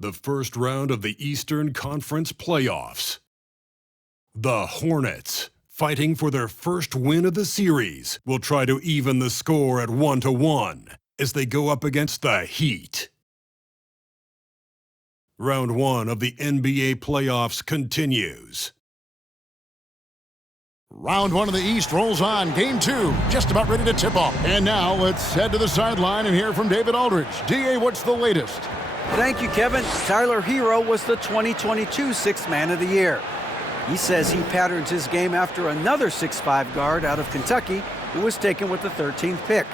the first round of the Eastern Conference playoffs. The Hornets, fighting for their first win of the series, will try to even the score at 1-1 as they go up against the Heat. Round 1 of the NBA playoffs continues. Round 1 of the East rolls on. Game 2, just about ready to tip off. And now let's head to the sideline and hear from David Aldridge. DA, what's the latest? Thank you, Kevin. Tyler Hero was the 2022 Sixth Man of the Year. He says he patterns his game after another 6'5" guard out of Kentucky who was taken with the 13th pick.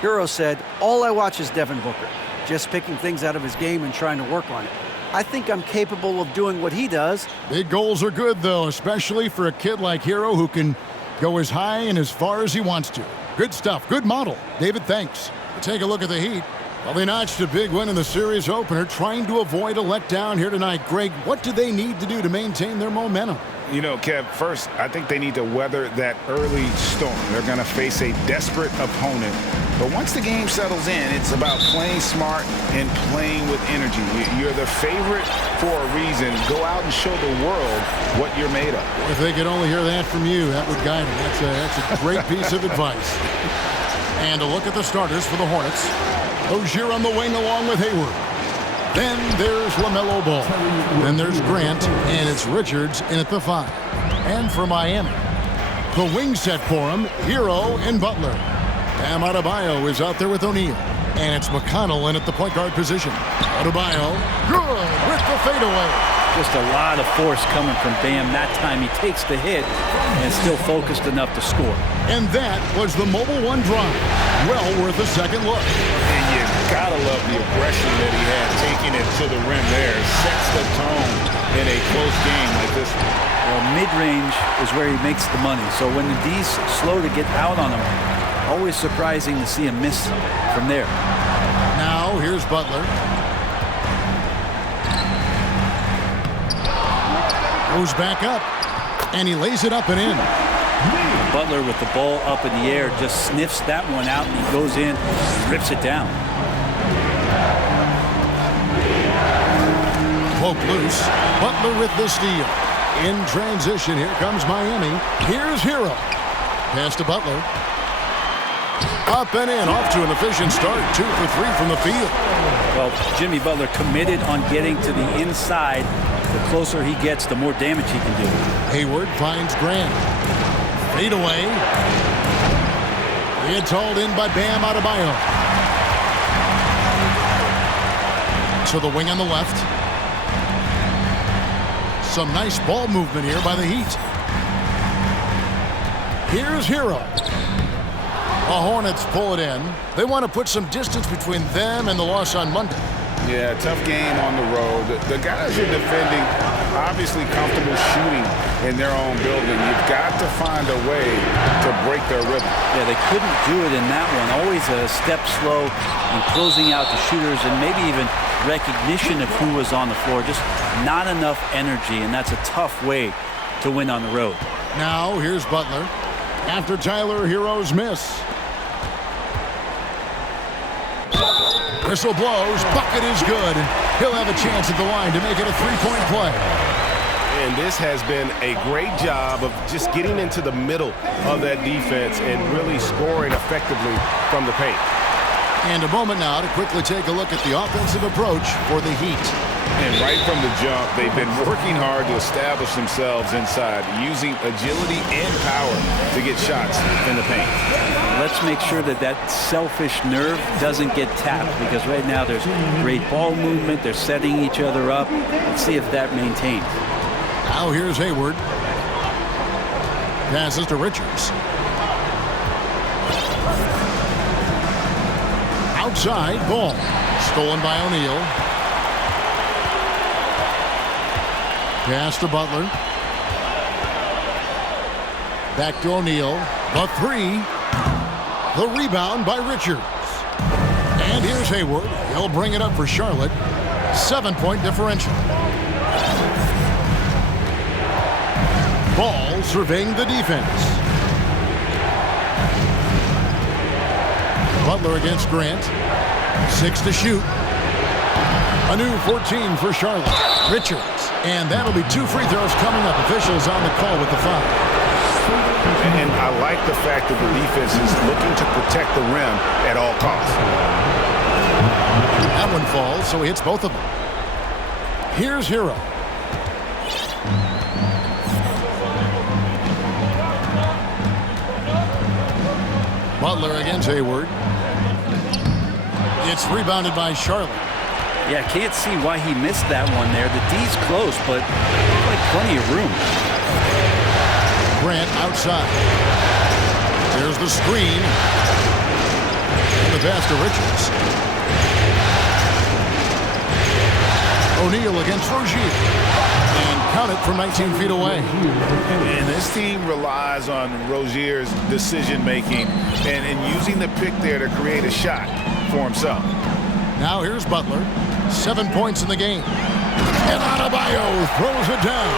Hero said, "All I watch is Devin Booker, just picking things out of his game and trying to work on it. I think I'm capable of doing what he does." Big goals are good, though, especially for a kid like Hero who can go as high and as far as he wants to. Good stuff. Good model. David, thanks. Take a look at the Heat. Well, they notched a big win in the series opener, trying to avoid a letdown here tonight. Greg, what do they need to do to maintain their momentum? You know, Kev, first, I think they need to weather that early storm. They're going to face a desperate opponent. But once the game settles in, it's about playing smart and playing with energy. You're the favorite for a reason. Go out and show the world what you're made of. If they could only hear that from you, that would guide them. That's a great piece of advice. And a look at the starters for the Hornets. Rozier on the wing along with Hayward. Then there's LaMelo Ball. Then there's Grant, and it's Richards in at the 5. And for Miami, the wing set for him, Hero and Butler. Bam Adebayo is out there with O'Neal. And it's McConnell in at the point guard position. Adebayo, good with the fadeaway. Just a lot of force coming from Bam. That time he takes the hit and still focused enough to score. And that was the Mobile One drive. Well worth a second look. And you gotta love the aggression that he had taking it to the rim there. Sets the tone in a close game like this. Well, mid-range is where he makes the money. So when the D's slow to get out on him, always surprising to see him miss from there. Now here's Butler. Goes back up, and he lays it up and in. Butler with the ball up in the air just sniffs that one out, and he goes in and rips it down. Poke loose. Butler with the steal. In transition, here comes Miami. Here's Hero. Pass to Butler. Up and in, off to an efficient start. 2 for 3 from the field. Well, Jimmy Butler committed on getting to the inside. The closer he gets, the more damage he can do. Hayward finds Grant. Fade away. It's hauled in by Bam Adebayo. To the wing on the left. Some nice ball movement here by the Heat. Here's Hero. The Hornets pull it in. They want to put some distance between them and the loss on Monday. Yeah, tough game on the road. The guys you're defending obviously comfortable shooting in their own building. You've got to find a way to break their rhythm. Yeah, they couldn't do it in that one. Always a step slow in closing out the shooters and maybe even recognition of who was on the floor. Just not enough energy, and that's a tough way to win on the road. Now here's Butler after Tyler Hero's miss. Whistle blows, bucket is good. He'll have a chance at the line to make it a three-point play. And this has been a great job of just getting into the middle of that defense and really scoring effectively from the paint. And a moment now to quickly take a look at the offensive approach for the Heat. And right from the jump, they've been working hard to establish themselves inside, using agility and power to get shots in the paint. Let's make sure that that selfish nerve doesn't get tapped, because right now there's great ball movement. They're setting each other up. Let's see if that maintains. Now here's Hayward. Passes to Richards. Outside, ball. Stolen by O'Neal. Pass to Butler. Back to O'Neal. The 3. The rebound by Richards. And here's Hayward. He'll bring it up for Charlotte. 7-point differential. Ball surveying the defense. Butler against Grant. 6 to shoot. A new 14 for Charlotte. Richards. And that'll be 2 free throws coming up. Officials on the call with the foul. And I like the fact that the defense is looking to protect the rim at all costs. That one falls, so he hits both of them. Here's Hero. Butler against Hayward. It's rebounded by Charlotte. Yeah, can't see why he missed that one there. The D's close, but like plenty of room. Grant outside. There's the screen. And the pass to Richards. O'Neal against Rozier. And count it from 19 feet away. And this team relies on Rozier's decision-making and using the pick there to create a shot for himself. Now here's Butler. 7 points in the game. And Adebayo throws it down.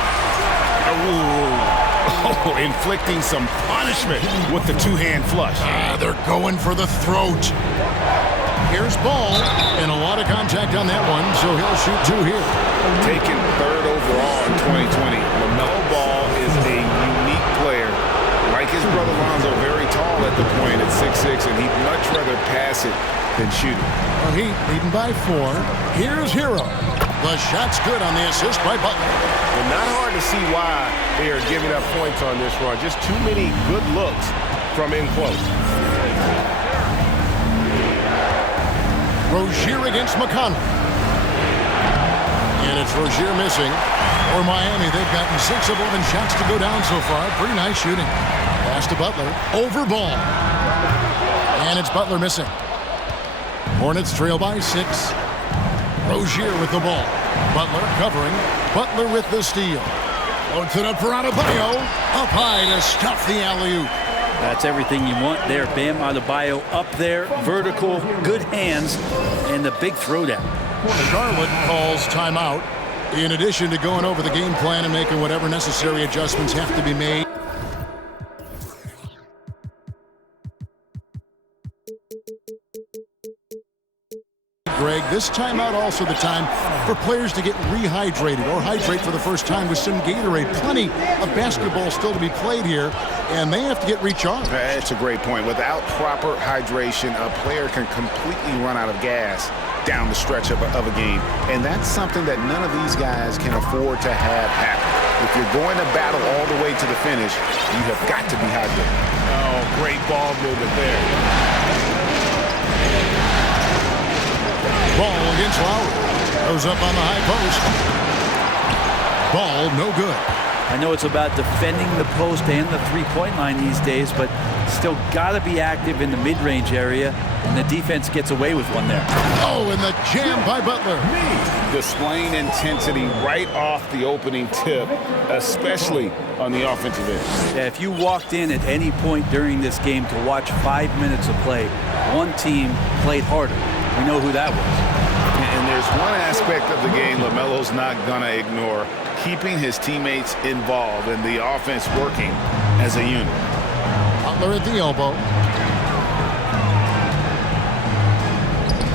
Oh, inflicting some punishment with the two-hand flush. They're going for the throat. Here's Ball. And a lot of contact on that one, so he'll shoot 2 here. Taken 3rd overall in 2020, LaMelo Ball is a unique player. Like his brother Lonzo, very tall at the point at 6'6", and he'd much rather pass it than shoot it. Well, Heat leading by 4. Here's Hero. The shot's good on the assist by Butler. Well, not hard to see why they are giving up points on this run. Just too many good looks from in close. Rozier against McConnell. And it's Rozier missing. For Miami, they've gotten 6 of 11 shots to go down so far. Pretty nice shooting. Pass to Butler. Over Ball. And it's Butler missing. Hornets trail by 6. Rozier with the ball. Butler covering. Butler with the steal. Loads it up for Adebayo. Up high to stuff the alley-oop. That's everything you want there. Bam Adebayo up there, vertical, good hands, and the big throwdown. Charlotte calls timeout. In addition to going over the game plan and making whatever necessary adjustments have to be made. Greg, this timeout also the time for players to get rehydrated or hydrate for the first time with some Gatorade. Plenty of basketball still to be played here, and they have to get recharged. That's a great point. Without proper hydration, a player can completely run out of gas down the stretch of a game, and that's something that none of these guys can afford to have happen. If you're going to battle all the way to the finish, you have got to be hydrated. Oh, great ball movement there. Ball against Lowry. Goes up on the high post. Ball no good. I know it's about defending the post and the three-point line these days, but still got to be active in the mid-range area, and the defense gets away with one there. Oh, and the jam by Butler. Displaying intensity right off the opening tip, especially on the offensive end. Yeah, if you walked in at any point during this game to watch 5 minutes of play, one team played harder. We know who that was. And there's one aspect of the game LaMelo's not going to ignore, keeping his teammates involved and the offense working as a unit. Butler at the elbow.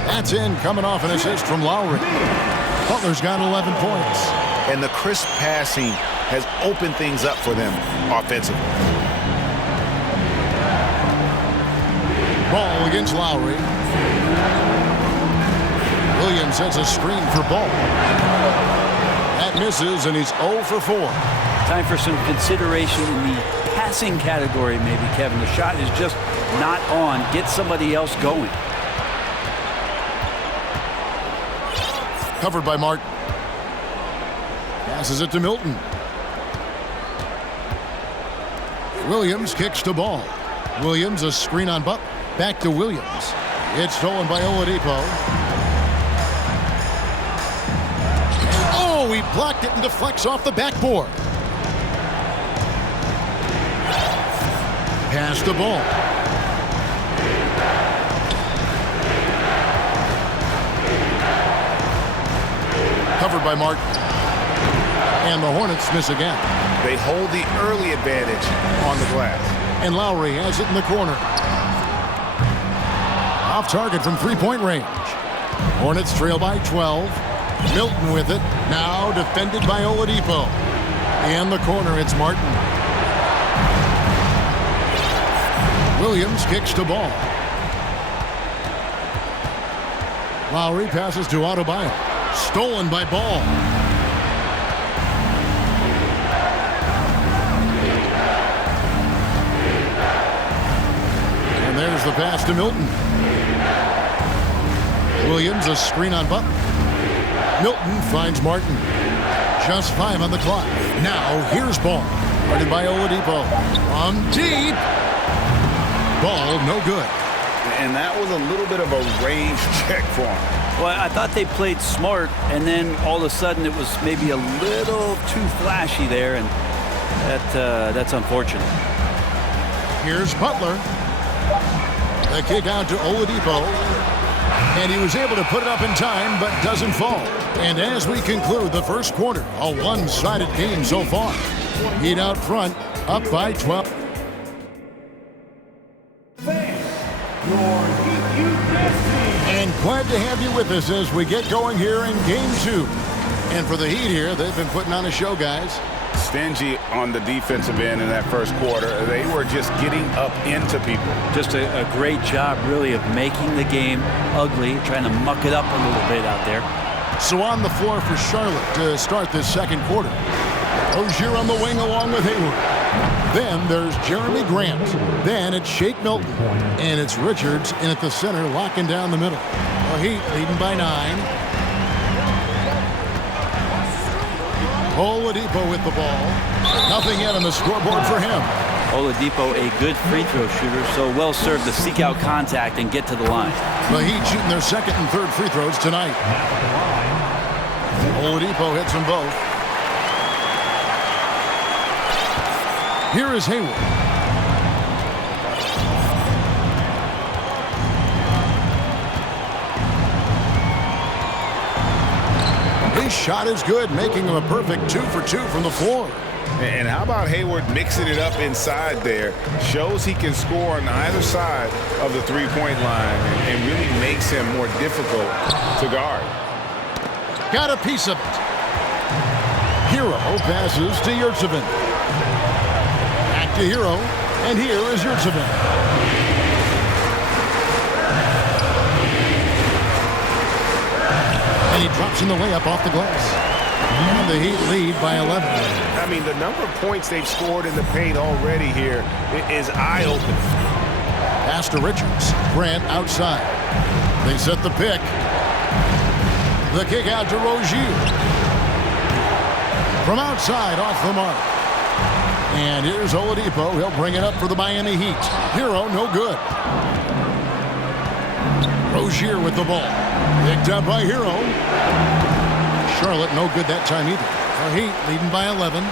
That's in, coming off an assist from Lowry. Butler's got 11 points. And the crisp passing has opened things up for them offensively. Ball against Lowry. Williams sets a screen for Ball. That misses, and he's 0 for 4. Time for some consideration in the passing category, maybe, Kevin. The shot is just not on. Get somebody else going. Covered by Martin. Passes it to Milton. Williams kicks to Ball. Williams, a screen on Butler. Back to Williams. It's stolen by Oladipo. Oh, he blocked it and deflects off the backboard. Pass the ball. Covered by Martin. And the Hornets miss again. They hold the early advantage on the glass. And Lowry has it in the corner. Off target from three-point range. Hornets trail by 12. Milton with it. Now defended by Oladipo. In the corner, it's Martin. Williams kicks the ball. Lowry passes to Adebayo. Stolen by Ball. And there's the pass to Milton. Williams, a screen on Butler. Milton finds Martin. Just 5 on the clock. Now here's Ball. Guarded by Oladipo. From deep. Ball no good. And that was a little bit of a range check for him. Well, I thought they played smart, and then all of a sudden it was maybe a little too flashy there, and that's unfortunate. Here's Butler. The kick out to Oladipo. And he was able to put it up in time, but doesn't fall. And as we conclude the first quarter, a one-sided game so far. Heat out front, up by 12. And glad to have you with us as we get going here in Game 2. And for the Heat here, they've been putting on a show, guys. Stingy on the defensive end in that first quarter. They were just getting up into people. Just a great job, really, of making the game ugly, trying to muck it up a little bit out there. So on the floor for Charlotte to start this second quarter. Rozier on the wing along with Hayward. Then there's Jeremy Grant. Then it's Shake Milton. And it's Richards in at the center, locking down the middle. The Heat leading by 9. Oladipo with the ball. Nothing yet on the scoreboard for him. Oladipo, a good free throw shooter, so well served to seek out contact and get to the line. The Heat shooting their second and third free throws tonight. Oladipo hits them both. Here is Hayward. His shot is good, making him a perfect 2 for 2 from the floor. And how about Hayward mixing it up inside there? Shows he can score on either side of the three-point line and really makes him more difficult to guard. Got a piece of it. Hero passes to Yurtseven. Back to Hero, and here is Yurtseven. And he drops in the layup off the glass. And the Heat lead by 11. I mean, the number of points they've scored in the paint already here is eye-opening. Pass to Richards. Grant outside. They set the pick. The kick out to Rozier. From outside, off the mark. And here's Oladipo. He'll bring it up for the Miami Heat. Hero, no good. Rozier with the ball. Picked up by Hero. Charlotte, no good that time either. The Heat leading by 11.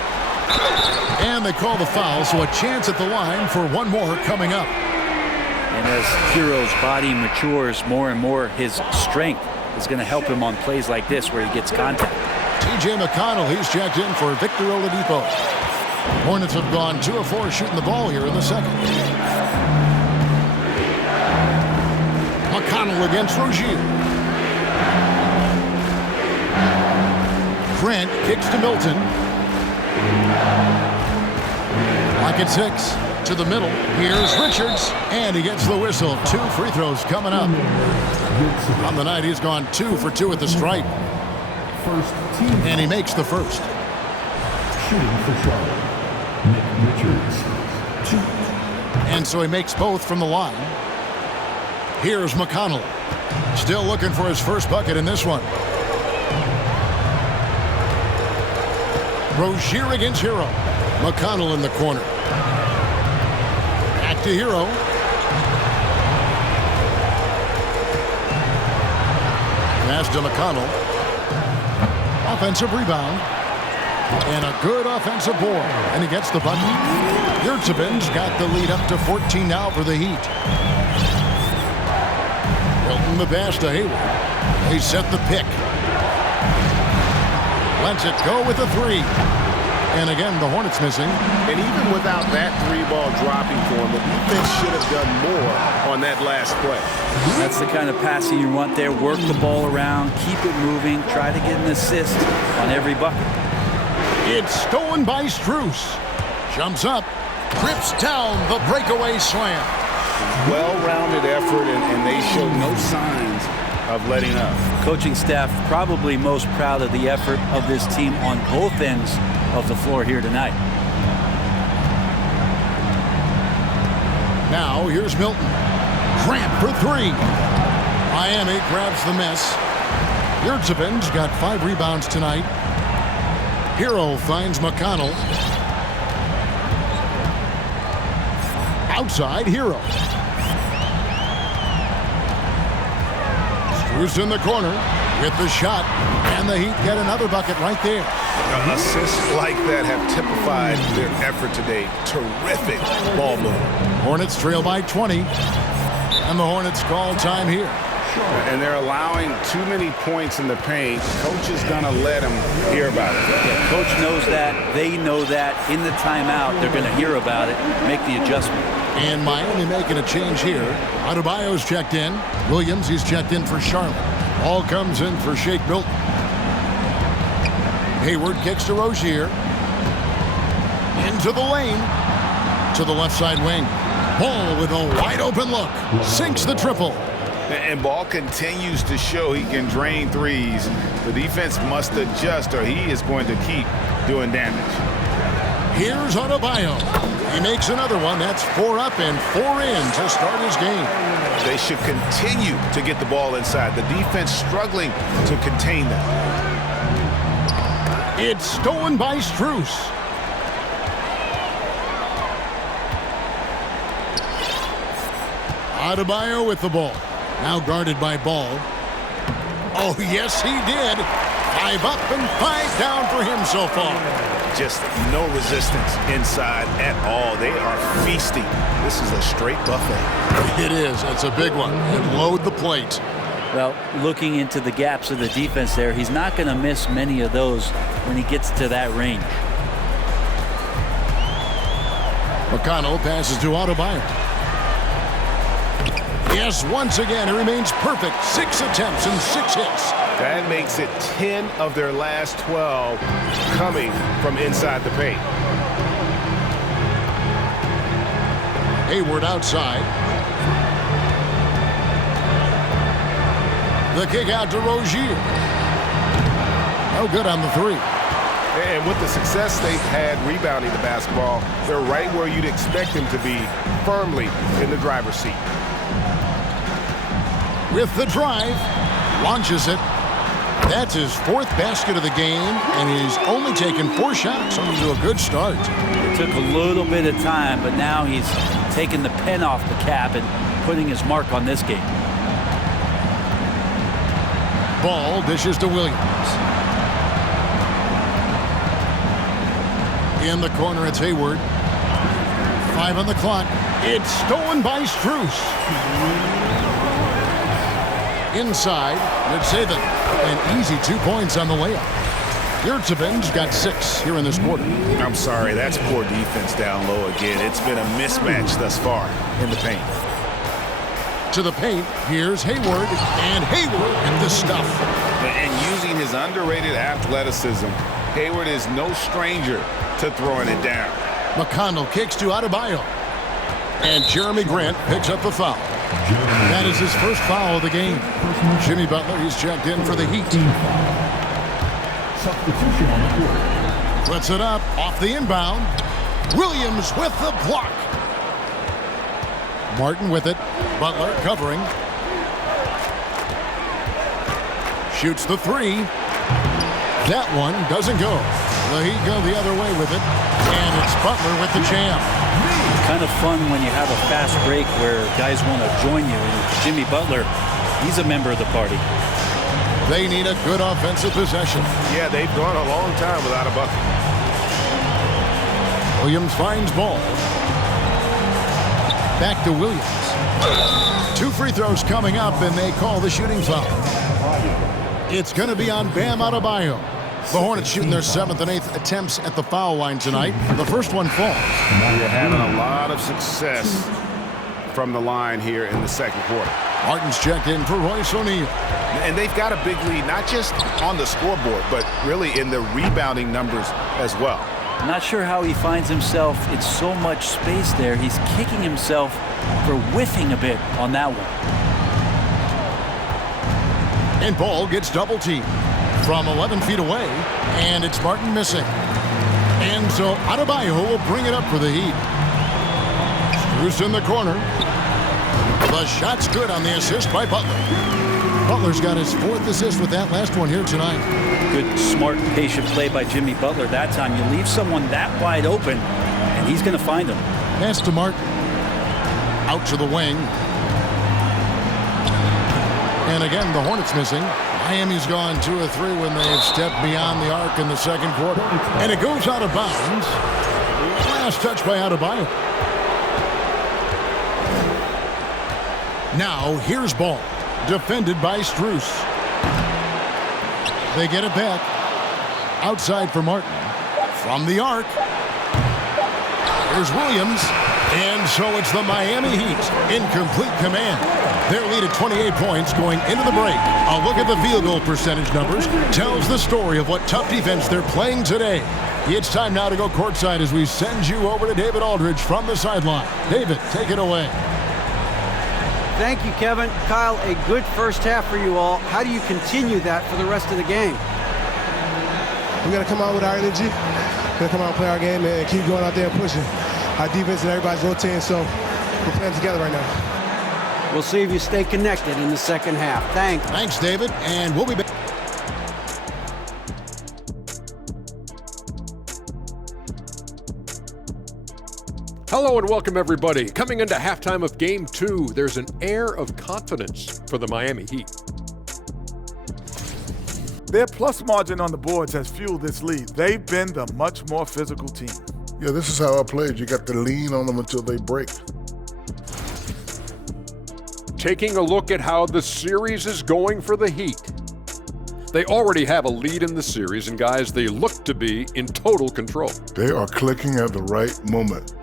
And they call the foul, so a chance at the line for one more coming up. And as Hero's body matures more and more, his strength is going to help him on plays like this where he gets contact. T.J. McConnell, he's checked in for Victor Oladipo. Hornets have gone 2 of 4 shooting the ball here in the second. McConnell against Rozier. Grant kicks to Milton. Lock at 6. To the middle. Here's Richards. And he gets the whistle. 2 free throws coming up. On the night, he's gone 2 for 2 at the stripe. And he makes the first. Shooting for Charlotte, Richards, 2. And so he makes both from the line. Here's McConnell. Still looking for his first bucket in this one. Rozier against Hero. McConnell in the corner. Back to Hero. Pass to McConnell. Offensive rebound. And a good offensive board. And he gets the bucket. Yurtseven's got the lead up to 14 now for the Heat. Hilton the pass to Hayward. They set the pick. Lets it go with a 3. And again, the Hornets missing. And even without that 3-ball dropping for him, the defense should have done more on that last play. That's the kind of passing you want there. Work the ball around, keep it moving, try to get an assist on every bucket. It's stolen by Strus. Jumps up, grips down the breakaway slam. Well-rounded effort, and they showed no signs of letting up. Coaching staff probably most proud of the effort of this team on both ends of the floor here tonight. Now here's Milton. Grant for three. Miami grabs the miss. Yurtseven's got 5 rebounds tonight. Hero finds McConnell. Outside, Hero. Strus in the corner with the shot. And the Heat get another bucket right there. Assists like that have typified their effort today. Terrific ball movement. Hornets trail by 20. And the Hornets call time here. And they're allowing too many points in the paint. Coach is going to let them hear about it. Yeah, coach knows that. They know that. In the timeout, they're going to hear about it, make the adjustment. And Miami making a change here. Adebayo's checked in. Williams, he's checked in for Charlotte. All comes in for Shake Milton. Hayward kicks to Rozier. Into the lane. To the left side wing. Ball with a wide open look. Sinks the triple. And Ball continues to show he can drain threes. The defense must adjust or he is going to keep doing damage. Here's Adebayo. He makes another one. That's 4 up and 4 in to start his game. They should continue to get the ball inside. The defense struggling to contain them. It's stolen by Strus. Adebayo with the ball. Now guarded by Ball. Oh, yes, he did. 5 up and 5 down for him so far. Just no resistance inside at all. They are feasting. This is a straight buffet. It is. It's a big one. And load the plate. Well, looking into the gaps of the defense there, he's not going to miss many of those when he gets to that range. McConnell passes to Adebayo. Yes, once again, he remains perfect. 6 attempts and 6 hits. That makes it 10 of their last 12 coming from inside the paint. Hayward outside. The kick out to Rozier. No good on the 3. And with the success they've had rebounding the basketball, they're right where you'd expect them to be, firmly in the driver's seat. With the drive, launches it. That's his 4th basket of the game, and he's only taken 4 shots. Off to a good start. It took a little bit of time, but now he's taking the pen off the cap and putting his mark on this game. Ball dishes to Williams. In the corner, it's Hayward. 5 on the clock. It's stolen by Strus. Inside, Yurtseven. An easy 2 points on the layup. Yurtseven's got 6 here in this quarter. I'm sorry, that's poor defense down low again. It's been a mismatch thus far in the paint. To the paint, here's Hayward, and Hayward in the stuff. And using his underrated athleticism, Hayward is no stranger to throwing it down. McConnell kicks to Adebayo. And Jeremy Grant picks up the foul. That is his first foul of the game. Jimmy Butler, he's checked in for the Heat. Substitution on the court. Puts it up off the inbound. Williams with the block. Martin with it. Butler covering. Shoots the 3. That one doesn't go. The Heat go the other way with it. And it's Butler with the jam. Kind of fun when you have a fast break where guys want to join you. And Jimmy Butler, he's a member of the party. They need a good offensive possession. Yeah, they've gone a long time without a bucket. Williams finds Ball. Back to Williams. 2 free throws coming up, and they call the shooting foul. It's going to be on Bam Adebayo. The Hornets shooting their 7th and 8th attempts at the foul line tonight. The first one falls. You're having a lot of success from the line here in the second quarter. Martin's checked in for Royce O'Neal. And they've got a big lead, not just on the scoreboard, but really in the rebounding numbers as well. Not sure how he finds himself in so much space there. He's kicking himself for whiffing a bit on that one. And Ball gets double teamed from 11 feet away, and it's Martin missing. And so Adebayo will bring it up for the Heat. Strus in the corner. The shot's good on the assist by Butler. Butler's got his 4th assist with that last one here tonight. Good, smart, patient play by Jimmy Butler that time. You leave someone that wide open, and he's going to find them. Pass to Martin. Out to the wing. And again, the Hornets missing. Miami's gone 2 of 3 when they've stepped beyond the arc in the second quarter. And it goes out of bounds. Last touch by Adebayo. Now, here's Ball. Defended by Strus. They get it back. Outside for Martin. From the arc. Here's Williams. And so it's the Miami Heat in complete command. Their lead at 28 points going into the break. A look at the field goal percentage numbers tells the story of what tough defense they're playing today. It's time now to go courtside as we send you over to David Aldridge from the sideline. David, take it away. Thank you, Kevin. Kyle, a good first half for you all. How do you continue that for the rest of the game? We got to come out with our energy. We got to come out and play our game and keep going out there and pushing. Our defense and everybody's rotating, so we're playing together right now. We'll see if you stay connected in the second half. Thanks. Thanks, David, and we'll be back. Hello and welcome, everybody. Coming into halftime of Game 2, there's an air of confidence for the Miami Heat. Their plus margin on the boards has fueled this lead. They've been the much more physical team. Yeah, this is how I played. You got to lean on them until they break. Taking a look at how the series is going for the Heat. They already have a lead in the series, and guys, they look to be in total control. They are clicking at the right moment.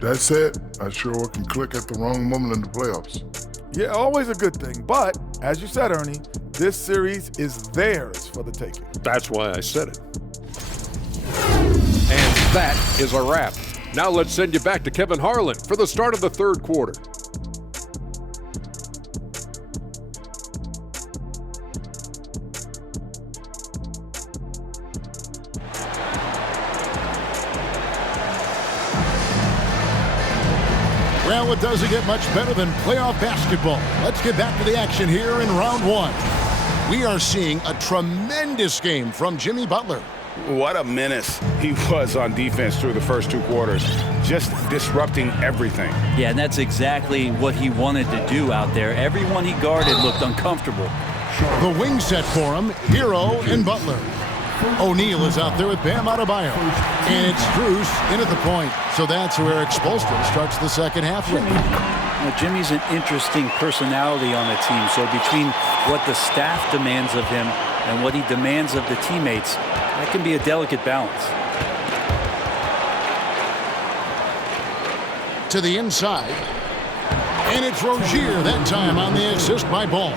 That said, I sure can click at the wrong moment in the playoffs. Yeah, always a good thing. But, as you said, Ernie, this series is theirs for the taking. That's why I said it. And that is a wrap. Now let's send you back to Kevin Harlan for the start of the third quarter. Well, it doesn't get much better than playoff basketball. Let's get back to the action here in round one. We are seeing a tremendous game from Jimmy Butler. What a menace he was on defense through the first 2 quarters, just disrupting everything. Yeah, and that's exactly what he wanted to do out there. Everyone he guarded looked uncomfortable. The wing set for him, Hero and Butler. O'Neal is out there with Bam Adebayo. And it's Strus in at the point. So that's where Spoelstra starts the second half with. Now, Jimmy's an interesting personality on the team. So between what the staff demands of him and what he demands of the teammates, that can be a delicate balance. To the inside. And it's Rozier that time on the assist by Ball.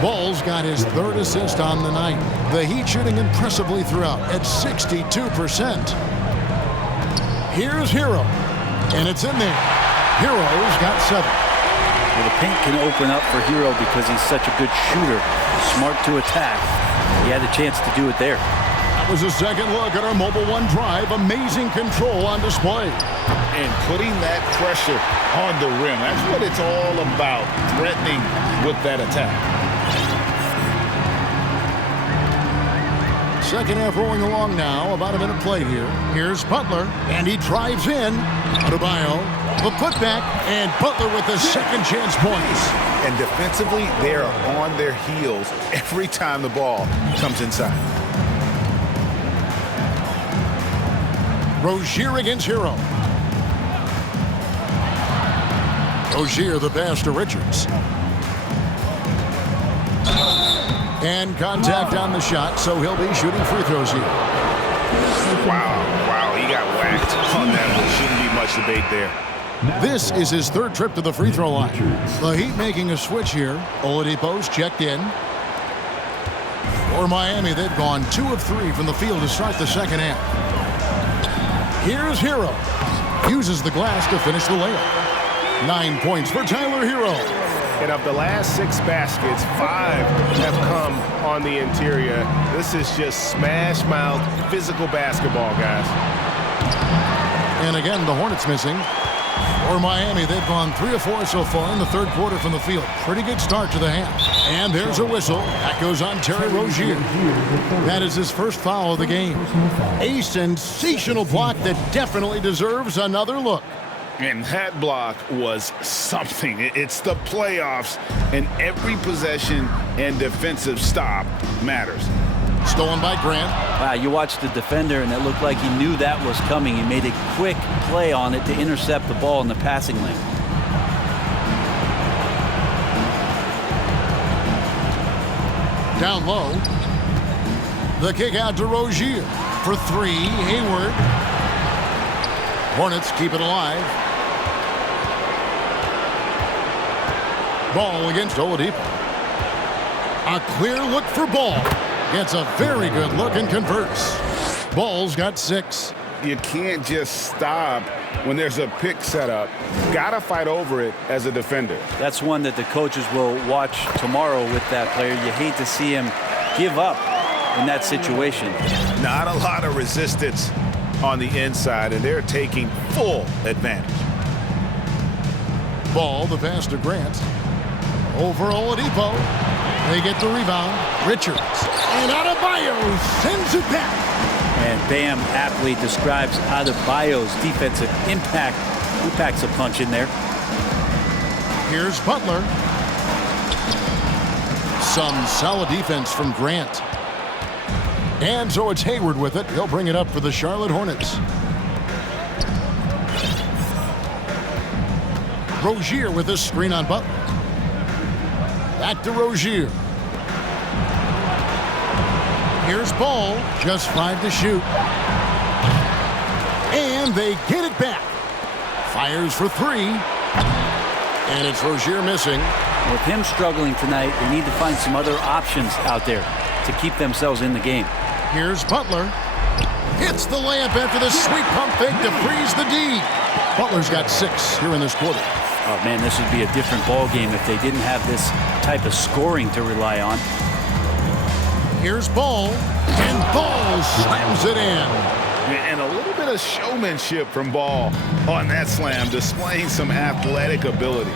Ball's got his 3rd assist on the night. The Heat shooting impressively throughout at 62%. Here's Hero. And it's in there. Hero's got 7. Well, the paint can open up for Hero because he's such a good shooter. Smart to attack. He had a chance to do it there. That was a second look at our Mobile One drive. Amazing control on display. And putting that pressure on the rim. That's what it's all about, threatening with that attack. Second half rolling along now. About a minute play here. Here's Butler, and he drives in. Adebayo, the putback, and Butler with the second chance points. And defensively, they are on their heels every time the ball comes inside. Rozier against Hero. Rozier the pass to Richards. And contact on the shot, so he'll be shooting free throws here. Wow, he got whacked on that one. Shouldn't be much debate there. This is his third trip to the free throw line. The Heat making a switch here. Oladipo's checked in. For Miami, they've gone 2 of 3 from the field to start the second half. Here's Hero. Uses the glass to finish the layup. 9 points for Tyler Hero. And of the last 6 baskets, 5 have come on the interior. This is just smash-mouth, physical basketball, guys. And again, the Hornets missing. For Miami, they've gone 3 of 4 so far in the third quarter from the field. Pretty good start to the half. And there's a whistle. That goes on Terry Rozier. That is his first foul of the game. A sensational block that definitely deserves another look. And that block was something. It's the playoffs, and every possession and defensive stop matters. Stolen by Grant. Wow, you watched the defender, and it looked like he knew that was coming. He made a quick play on it to intercept the ball in the passing lane. Down low. The kick out to Rozier. For 3, Hayward. Hornets keep it alive. Ball against Oladipo. A clear look for Ball. Gets a very good look and converts. Ball's got 6. You can't just stop when there's a pick set up. Gotta fight over it as a defender. That's one that the coaches will watch tomorrow with that player. You hate to see him give up in that situation. Not a lot of resistance on the inside, and they're taking full advantage. Ball, the pass to Grant. Over Oladipo. They get the rebound. Richards. And Adebayo sends it back. And Bam aptly describes Adebayo's defensive impact. He packs a punch in there. Here's Butler. Some solid defense from Grant. And so it's Hayward with it. He'll bring it up for the Charlotte Hornets. Rozier with a screen on Butler. Back to Rozier. Here's Ball. Just 5 to shoot. And they get it back. Fires for 3. And it's Rozier missing. With him struggling tonight, they need to find some other options out there to keep themselves in the game. Here's Butler. Hits the layup after the sweet pump fake to freeze the D. Butler's got 6 here in this quarter. Oh, man, this would be a different ball game if they didn't have this type of scoring to rely on. Here's Ball. And Ball slams it in. And a little bit of showmanship from Ball on that slam, displaying some athletic ability.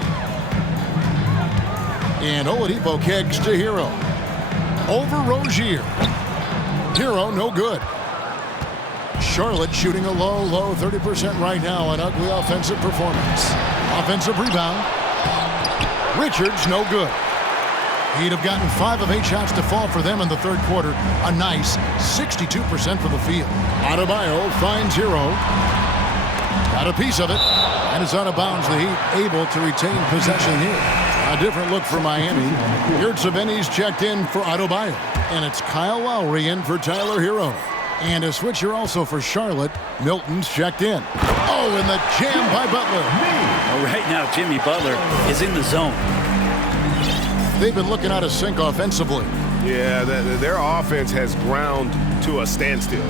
And Oladipo kicks to Hero. Over Rozier. Hero, no good. Charlotte shooting a low 30% right now. An ugly offensive performance. Offensive rebound. Richards, no good. He'd have gotten 5 of 8 shots to fall for them in the third quarter. A nice 62% for the field. Adebayo finds Hero. Got a piece of it. And it's out of bounds. The Heat able to retain possession here. A different look for Miami. Yurtseven's checked in for Adebayo. And it's Kyle Lowry in for Tyler Hero. And a switcher also for Charlotte. Milton's checked in. Oh, and the jam by Butler. Well, right now, Jimmy Butler is in the zone. They've been looking out of sync offensively. Yeah, their offense has ground to a standstill.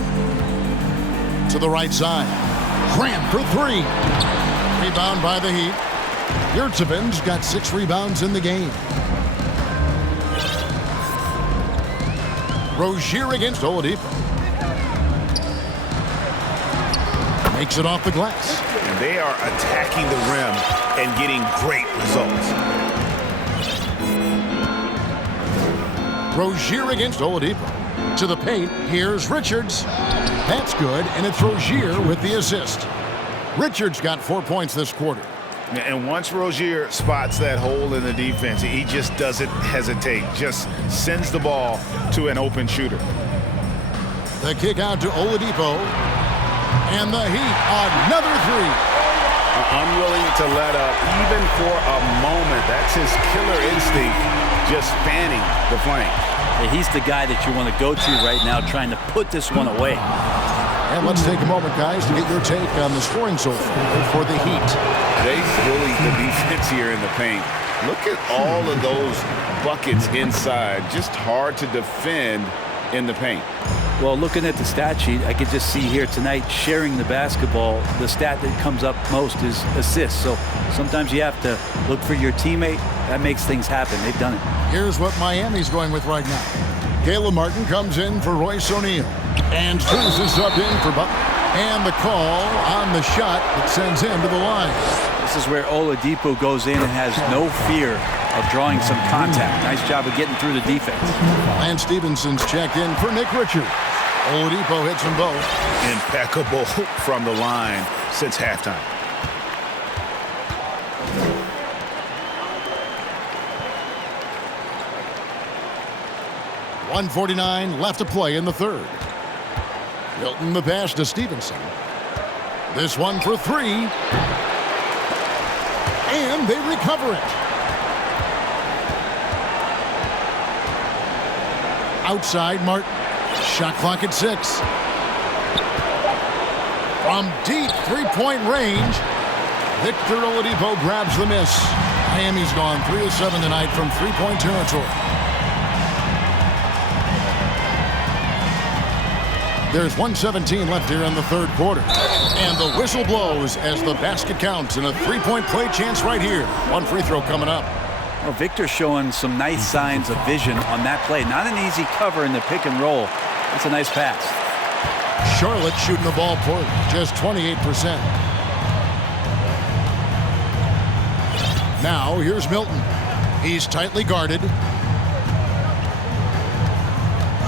To the right side. Grant for 3. Rebound by the Heat. Yurtseven's got 6 rebounds in the game. Rozier against Oladipo. Makes it off the glass. And they are attacking the rim and getting great results. Rozier against Oladipo. To the paint, here's Richards. That's good, and it's Rozier with the assist. Richards got 4 points this quarter. And once Rozier spots that hole in the defense, he just doesn't hesitate. Just sends the ball to an open shooter. The kick out to Oladipo. And the Heat, another 3. Unwilling to let up even for a moment. That's his killer instinct, just fanning the flame. Yeah, he's the guy that you want to go to right now, trying to put this one away. And let's take a moment, guys, to get your take on the scoring so far for the Heat. They bullied the defense here in the paint. Look at all of those buckets inside. Just hard to defend in the paint. Well, looking at the stat sheet, I could just see here tonight sharing the basketball. The stat that comes up most is assists. So sometimes you have to look for your teammate. That makes things happen. They've done it. Here's what Miami's going with right now. Caleb Martin comes in for Royce O'Neal. And Strus is subbed in for Butler. And the call on the shot that sends him to the line. This is where Oladipo goes in and has no fear of drawing some contact. Nice job of getting through the defense. Lance Stephenson's checked in for Nick Richards. Oladipo hits them both. Impeccable from the line since halftime. .149 left to play in the third. Hilton the pass to Stevenson. This one for three. And they recover it. Outside Martin. Shot clock at 6. From deep three-point range, Victor Oladipo grabs the miss. Miami's gone 3 of 7 tonight from three-point territory. There's 1:17 left here in the third quarter. And the whistle blows as the basket counts, and a three-point play chance right here. One free throw coming up. Well, Victor's showing some nice signs of vision on that play. Not an easy cover in the pick and roll. It's a nice pass. Charlotte shooting the ball poorly, just 28%. Now here's Milton. He's tightly guarded.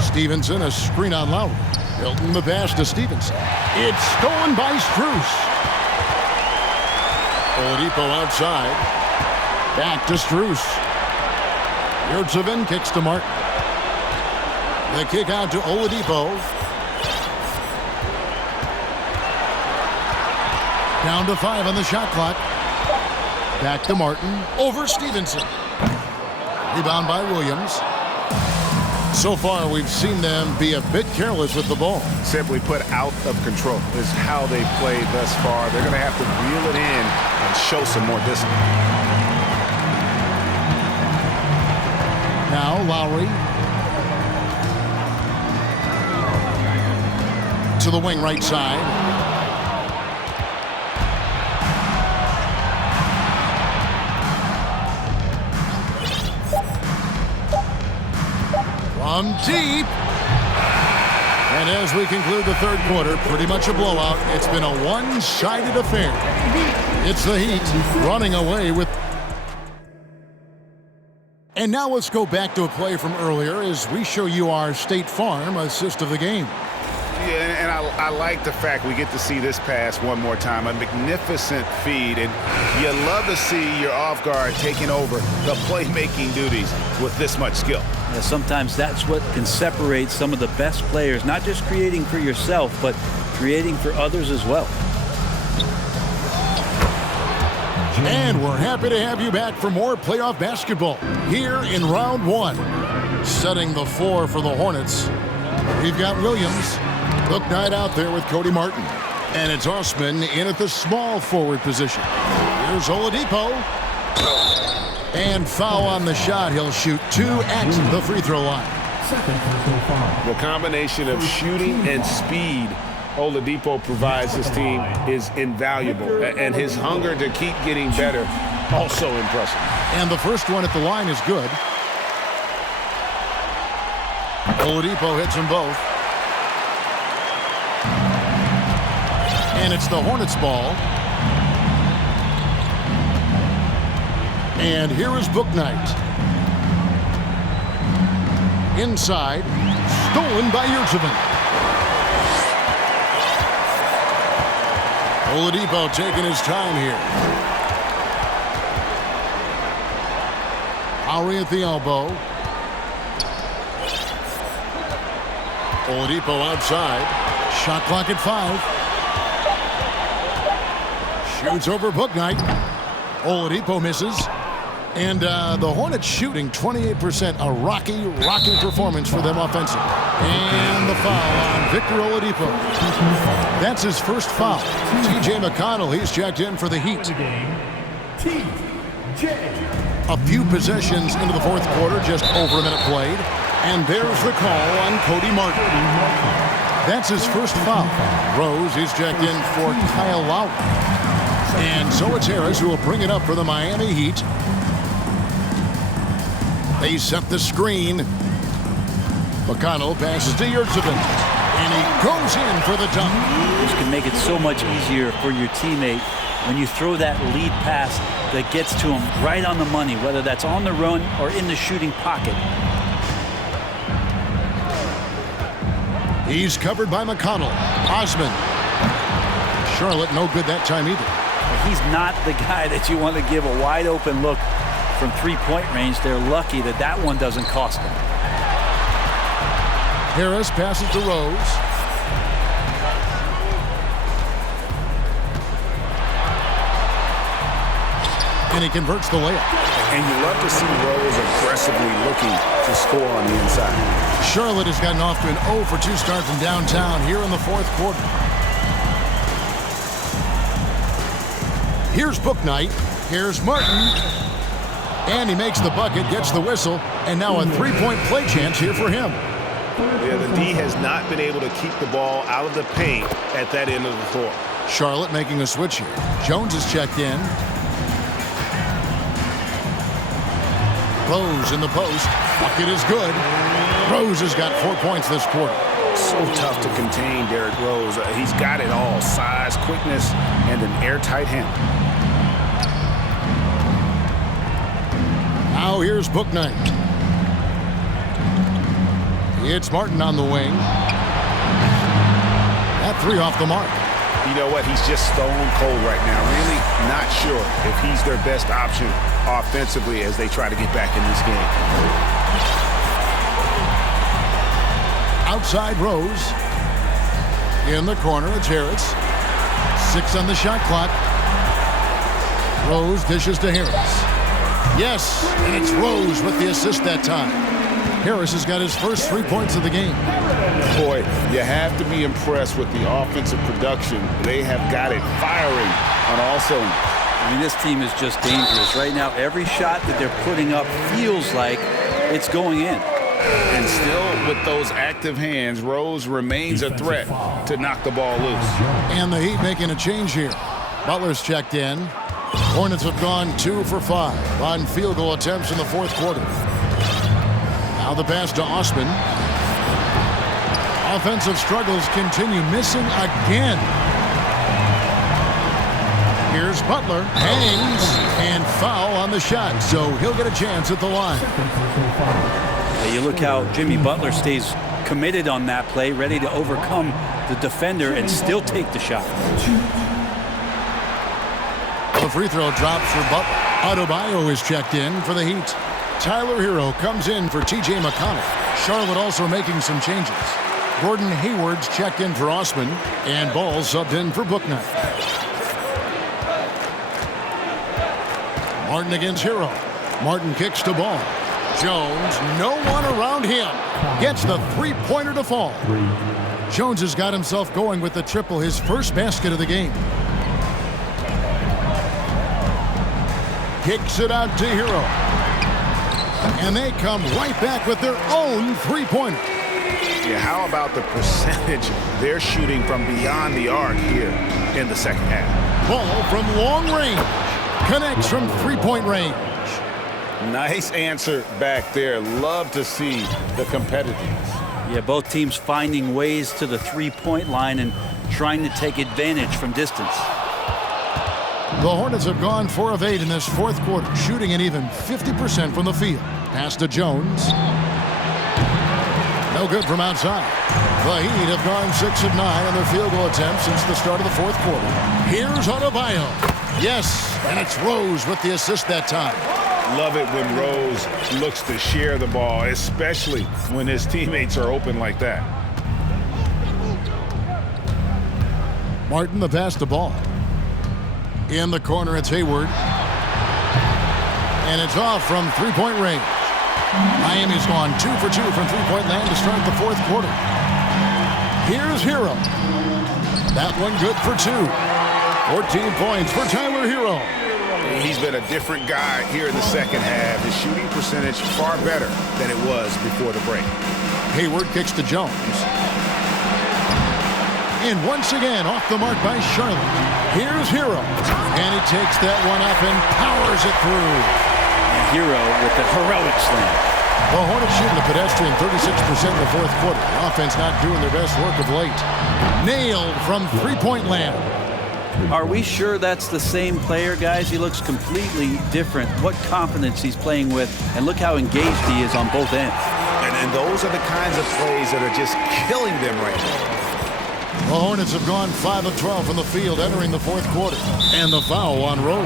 Stevenson, a screen on Lowry. Milton the pass to Stevenson. It's stolen by Strus. Oladipo outside. Back to Strus. Yurtseven kicks to Martin. The kick out to Oladipo. Down to 5 on the shot clock. Back to Martin. Over Stevenson. Rebound by Williams. So far, we've seen them be a bit careless with the ball. Simply put, out of control is how they played thus far. They're going to have to reel it in and show some more discipline. Now Lowry. To the wing right side. From deep. And as we conclude the third quarter, pretty much a blowout. It's been a one-sided affair. It's the Heat running away with... And now let's go back to a play from earlier as we show you our State Farm assist of the game. Yeah, and I like the fact we get to see this pass one more time. A magnificent feed, and you love to see your off guard taking over the playmaking duties with this much skill. Yeah, sometimes that's what can separate some of the best players, not just creating for yourself, but creating for others as well. And we're happy to have you back for more playoff basketball here in round one. Setting the floor for the Hornets, we've got Williams. Look Knight out there with Cody Martin. And it's Osman in at the small forward position. Here's Oladipo. And foul on the shot. He'll shoot 2 at the free throw line. The combination of shooting and speed Oladipo provides his team is invaluable. And his hunger to keep getting better, also impressive. And the first one at the line is good. Oladipo hits them both. And it's the Hornets ball. And here is Bouknight. Inside. Stolen by Yurtseven. Oladipo taking his time here. Lowry at the elbow. Oladipo outside. Shot clock at 5. Shoots over Bouknight. Oladipo misses. And the Hornets shooting 28%, a rocky performance for them offensively. And the foul on Victor Oladipo. That's his first foul. T.J. McConnell, he's checked in for the Heat. A few possessions into the fourth quarter, just over a minute played. And there's the call on Cody Martin. That's his first foul. Rose, he's checked in for Kyle Lowry. And so it's Harris who will bring it up for the Miami Heat. They set the screen. McConnell passes to Yurtseven. And he goes in for the dunk. This can make it so much easier for your teammate when you throw that lead pass that gets to him right on the money, whether that's on the run or in the shooting pocket. He's covered by McConnell. Osman. Charlotte no good that time either. He's not the guy that you want to give a wide open look from three-point range. They're lucky that that one doesn't cost them. Harris passes to Rose. And he converts the layup. And you love to see Rose aggressively looking to score on the inside. Charlotte has gotten off to an 0 for 2 start from downtown here in the fourth quarter. Here's Bouknight. Here's Martin. And he makes the bucket, gets the whistle, and now a three-point play chance here for him. Yeah, the D has not been able to keep the ball out of the paint at that end of the floor. Charlotte making a switch here. Jones is checked in. Rose in the post. Bucket is good. Rose has got 4 points this quarter. So tough to contain Derrick Rose. He's got it all. Size, quickness, and an airtight handle. Now here's Bouknight. It's Martin on the wing. That three off the mark. You know what? He's just stone cold right now. Really not sure if he's their best option offensively as they try to get back in this game. Outside Rose. In the corner, it's Harris. 6 on the shot clock. Rose dishes to Harris. Yes, and it's Rose with the assist that time. Harris has got his first 3 points of the game. Boy, you have to be impressed with the offensive production. They have got it firing on all cylinders. I mean, this team is just dangerous. Right now, every shot that they're putting up feels like it's going in. And still, with those active hands, Rose remains a threat to knock the ball loose. And the Heat making a change here. Butler's checked in. Hornets have gone 2 for 5 on field goal attempts in the fourth quarter. Now the pass to Osman. Offensive struggles continue, missing again. Here's Butler, hangs, and foul on the shot, so he'll get a chance at the line. You look how Jimmy Butler stays committed on that play, ready to overcome the defender and still take the shot. The free throw drops for Butler. Adebayo is checked in for the Heat. Tyler Hero comes in for T.J. McConnell. Charlotte also making some changes. Gordon Hayward's checked in for Osman, and Ball subbed in for Bouknight. Martin against Hero. Martin kicks to Ball. Jones, no one around him. Gets the three-pointer to fall. Jones has got himself going with the triple, his first basket of the game. Kicks it out to Hero. And they come right back with their own three-pointer. Yeah, how about the percentage they're shooting from beyond the arc here in the second half? Ball from long range. Connects from three-point range. Nice answer back there. Love to see the competitiveness. Yeah, both teams finding ways to the three-point line and trying to take advantage from distance. The Hornets have gone 4 of 8 in this fourth quarter, shooting an even 50% from the field. Pass to Jones. No good from outside. The Heat have gone 6 of 9 on their field goal attempts since the start of the fourth quarter. Here's Adebayo. Yes, and it's Rose with the assist that time. Love it when Rose looks to share the ball, especially when his teammates are open like that. Martin the pass to Ball. In the corner, it's Hayward. And it's off from three-point range. Miami's gone 2 for 2 from three-point land to start the fourth quarter. Here's Hero. That one good for 2. 14 points for Tyler Hero. He's been a different guy here in the second half. His shooting percentage far better than it was before the break. Hayward kicks to Jones. And once again, off the mark by Charlotte. Here's Hero. And he takes that one up and powers it through. And Hero with the heroic slam. The Hornets shooting a pedestrian 36% in the fourth quarter. The offense not doing their best work of late. Nailed from three-point land. Are we sure that's the same player, guys? He looks completely different. What confidence he's playing with, and look how engaged he is on both ends. And those are the kinds of plays that are just killing them right now. The Hornets have gone 5 of 12 from the field entering the fourth quarter. And the foul on Rose.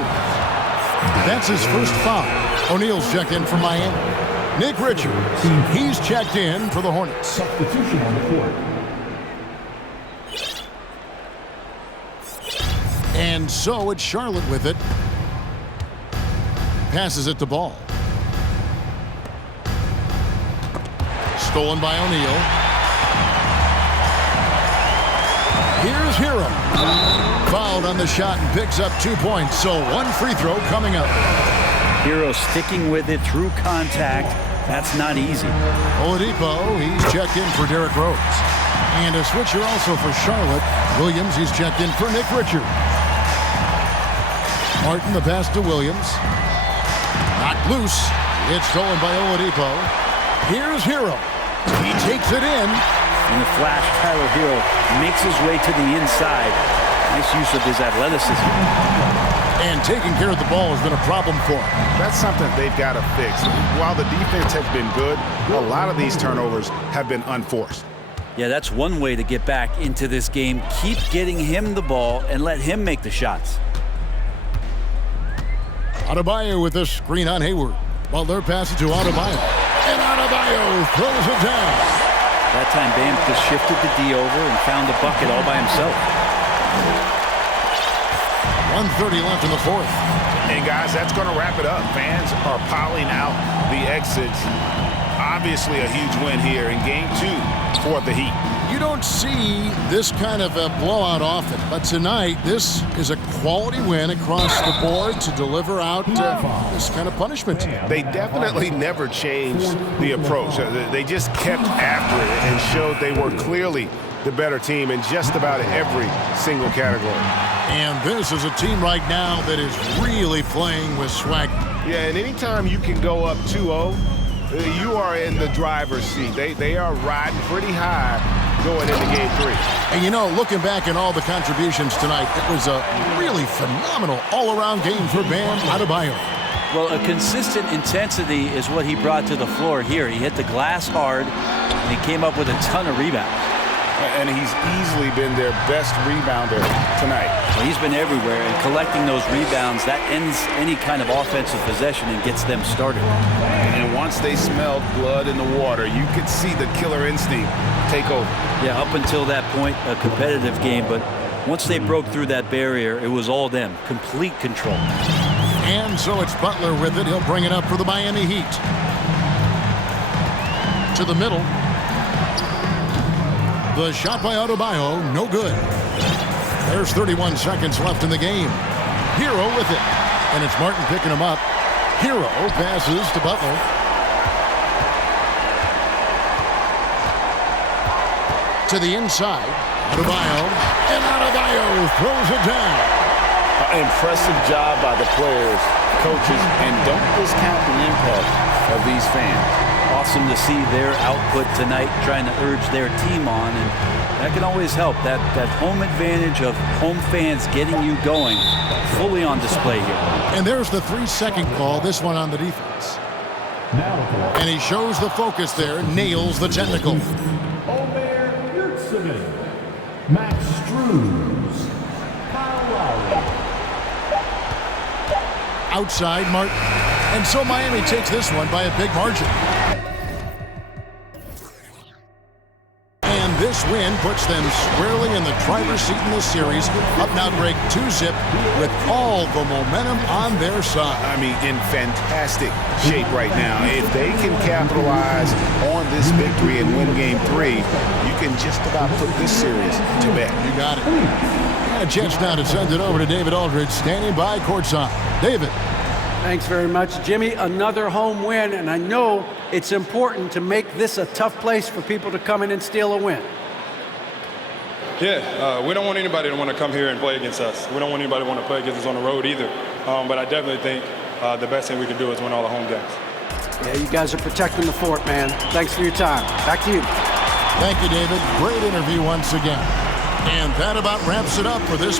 That's his first foul. O'Neal's checked in for Miami. Nick Richards, he's checked in for the Hornets. Substitution on the court. And so it's Charlotte with it. Passes it to Ball. Stolen by O'Neal. Here's Hero. Fouled on the shot and picks up 2 points. So one free throw coming up. Hero sticking with it through contact. That's not easy. Oladipo, he's checked in for Derrick Rose. And a switcher also for Charlotte. Williams, he's checked in for Nick Richards. Martin, the pass to Williams. Knocked loose. It's stolen by Oladipo. Here's Hero. He takes it in. In the flash, Tyler Hero makes his way to the inside. Nice use of his athleticism. And taking care of the ball has been a problem for him. That's something they've got to fix. While the defense has been good, a lot of these turnovers have been unforced. Yeah, that's one way to get back into this game. Keep getting him the ball and let him make the shots. Adebayo with the screen on Hayward. Butler passes to Adebayo. And Adebayo throws it down. That time Bam just shifted the D over and found the bucket all by himself. 1:30 left in the fourth. And guys, that's going to wrap it up. Fans are piling out the exits. Obviously a huge win here in game 2 for the Heat. You don't see this kind of a blowout often, but tonight this is a quality win across the board to deliver out this kind of punishment. They definitely never changed the approach. They just kept after it and showed they were clearly the better team in just about every single category. And this is a team right now that is really playing with swagger. Yeah, and anytime you can go up 2-0, you are in the driver's seat. They are riding pretty high going into game 3. And you know, looking back at all the contributions tonight, it was a really phenomenal all-around game for Bam Adebayo. Well, a consistent intensity is what he brought to the floor here. He hit the glass hard, and he came up with a ton of rebounds. And he's easily been their best rebounder tonight. Well, he's been everywhere, and collecting those rebounds, that ends any kind of offensive possession and gets them started. And once they smelled blood in the water, you could see the killer instinct take over. Yeah, up until that point, a competitive game, but once they broke through that barrier, it was all them. Complete control. And so it's Butler with it. He'll bring it up for the Miami Heat. To the middle. The shot by Adebayo, no good. There's 31 seconds left in the game. Hero with it. And it's Martin picking him up. Hero passes to Butler. To the inside. Adebayo. And Adebayo throws it down. Impressive job by the players, coaches, and don't discount the impact of these fans. Awesome to see their output tonight, trying to urge their team on, and that can always help. That home advantage of home fans getting you going, fully on display here. And there's the 3-second call, this one on the defense. And he shows the focus there, nails the technical. Omer Yurtseven, Max Struz, Kyle Lowry. Outside Martin. And so Miami takes this one by a big margin. And this This win puts them squarely in the driver's seat in this series. Up now, Greg, 2-zip with all the momentum on their side. I mean, in fantastic shape right now. If they can capitalize on this victory and win Game 3, you can just about put this series to bed. You got it. And a chance now to send it over to David Aldridge, standing by courtside. David. Thanks very much, Jimmy. Another home win, and I know it's important to make this a tough place for people to come in and steal a win. Yeah, we don't want anybody to want to come here and play against us. We don't want anybody to want to play against us on the road either. But I definitely think the best thing we can do is win all the home games. Yeah, you guys are protecting the fort, man. Thanks for your time. Back to you. Thank you, David. Great interview once again. And that about wraps it up for this